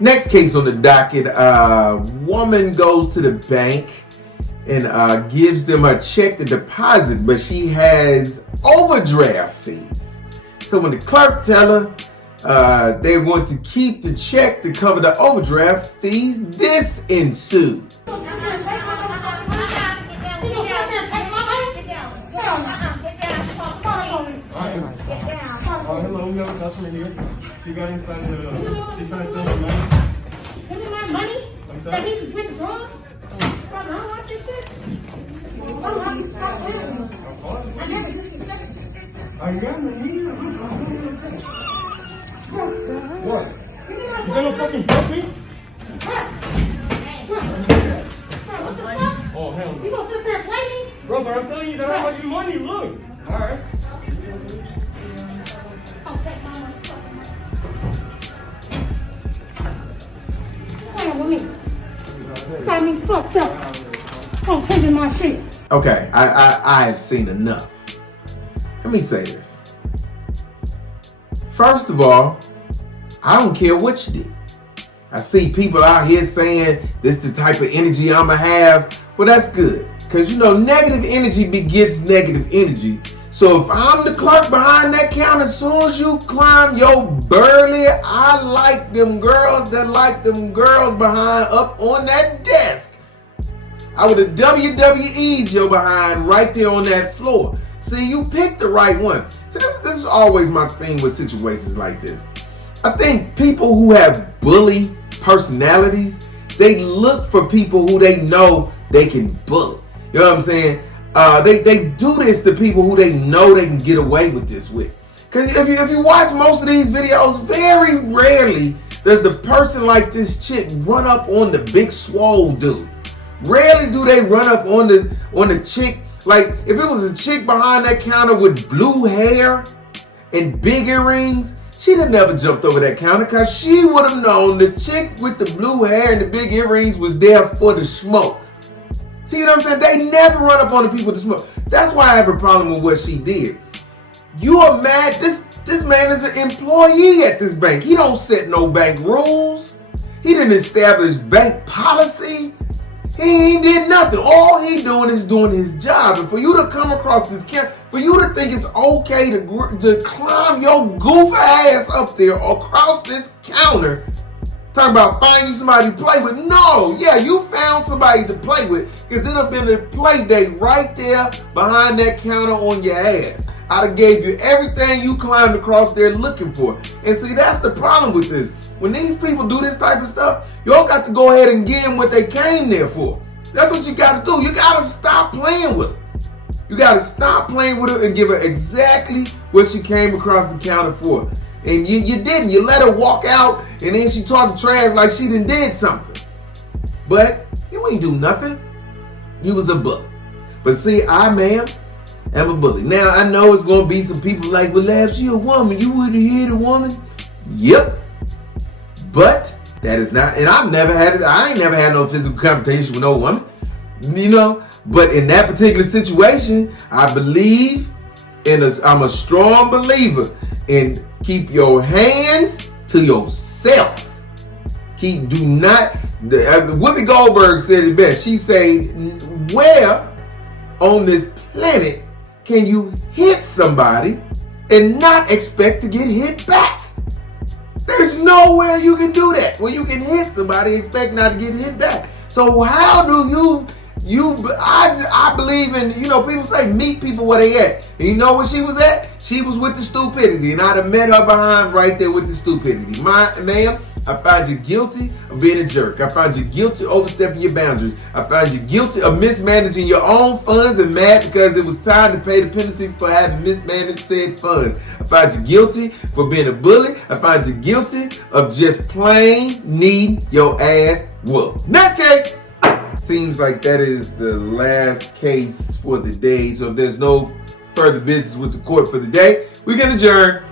Next case on the docket, woman goes to the bank and gives them a check to deposit, but she has overdraft fees. So when the clerk tell her they want to keep the check to cover the overdraft fees, this ensued. Hello, we have a customer here. She got inside the, she's trying to steal my money. Give me my money? I'm That sorry? he's withdrawn? I don't want your shit. I never disrespect you. I got me. What? Give me You my gonna fucking help me? What the fuck? Oh, hell You no. gonna sit there and play me? Bro, but I'm telling you that I want your money, look. Alright. Oh, take my money. Come on with me. Got me fucked up. I'm taking my shit. Okay, I have seen enough. Let me say this. First of all, I don't care what you did. I see people out here saying this the type of energy I'ma have. Well, that's good. Because you know, negative energy begets negative energy. So if I'm the clerk behind that counter, as soon as you climb your burly, I like them girls that like them girls behind up on that desk, I would have WWE'd your behind right there on that floor. See, you picked the right one. So this is always my thing with situations like this. I think people who have bully personalities, they look for people who they know they can bully. You know what I'm saying? They do this to people who they know they can get away with this with. Because if you watch most of these videos, very rarely does the person like this chick run up on the big swole dude. Rarely do they run up on the chick. Like if it was a chick behind that counter with blue hair and big earrings, she'd have never jumped over that counter because she would have known the chick with the blue hair and the big earrings was there for the smoke. See what I'm saying? They never run up on the people with the smoke. That's why I have a problem with what she did. You are mad. This man is an employee at this bank. He don't set no bank rules. He didn't establish bank policy. He ain't did nothing. All he doing is doing his job. And for you to come across this counter, for you to think it's okay to climb your goof ass up there across this counter, talking about finding you somebody to play with. No, yeah, you found somebody to play with because it'd have been a play date right there behind that counter on your ass. I'd have gave you everything you climbed across there looking for. And see, that's the problem with this. When these people do this type of stuff, y'all got to go ahead and give them what they came there for. That's what you got to do. You got to stop playing with her. You got to stop playing with her and give her exactly what she came across the counter for. And you didn't. You let her walk out and then she talked trash like she done did something. But you ain't do nothing. You was a bully. But see, I, ma'am, am a bully. Now, I know it's going to be some people like, well, Labs, you a woman. You would have hit a woman? Yep. But that is not, and I ain't never had no physical confrontation with no woman, you know. But in that particular situation, I believe I'm a strong believer in keep your hands to yourself. Whoopi Goldberg said it best. She said, where on this planet can you hit somebody and not expect to get hit back? There's nowhere you can do that where you can hit somebody and expect not to get hit back. So how do I believe in, you know, people say meet people where they at. And you know where she was at? She was with the stupidity, and I'd have met her behind right there with the stupidity. Ma'am, I find you guilty of being a jerk. I find you guilty of overstepping your boundaries. I find you guilty of mismanaging your own funds and mad because it was time to pay the penalty for having mismanaged said funds. I find you guilty for being a bully. I find you guilty of just plain needing your ass whooped. Next case. Seems like that is the last case for the day. So if there's no further business with the court for the day, we can adjourn.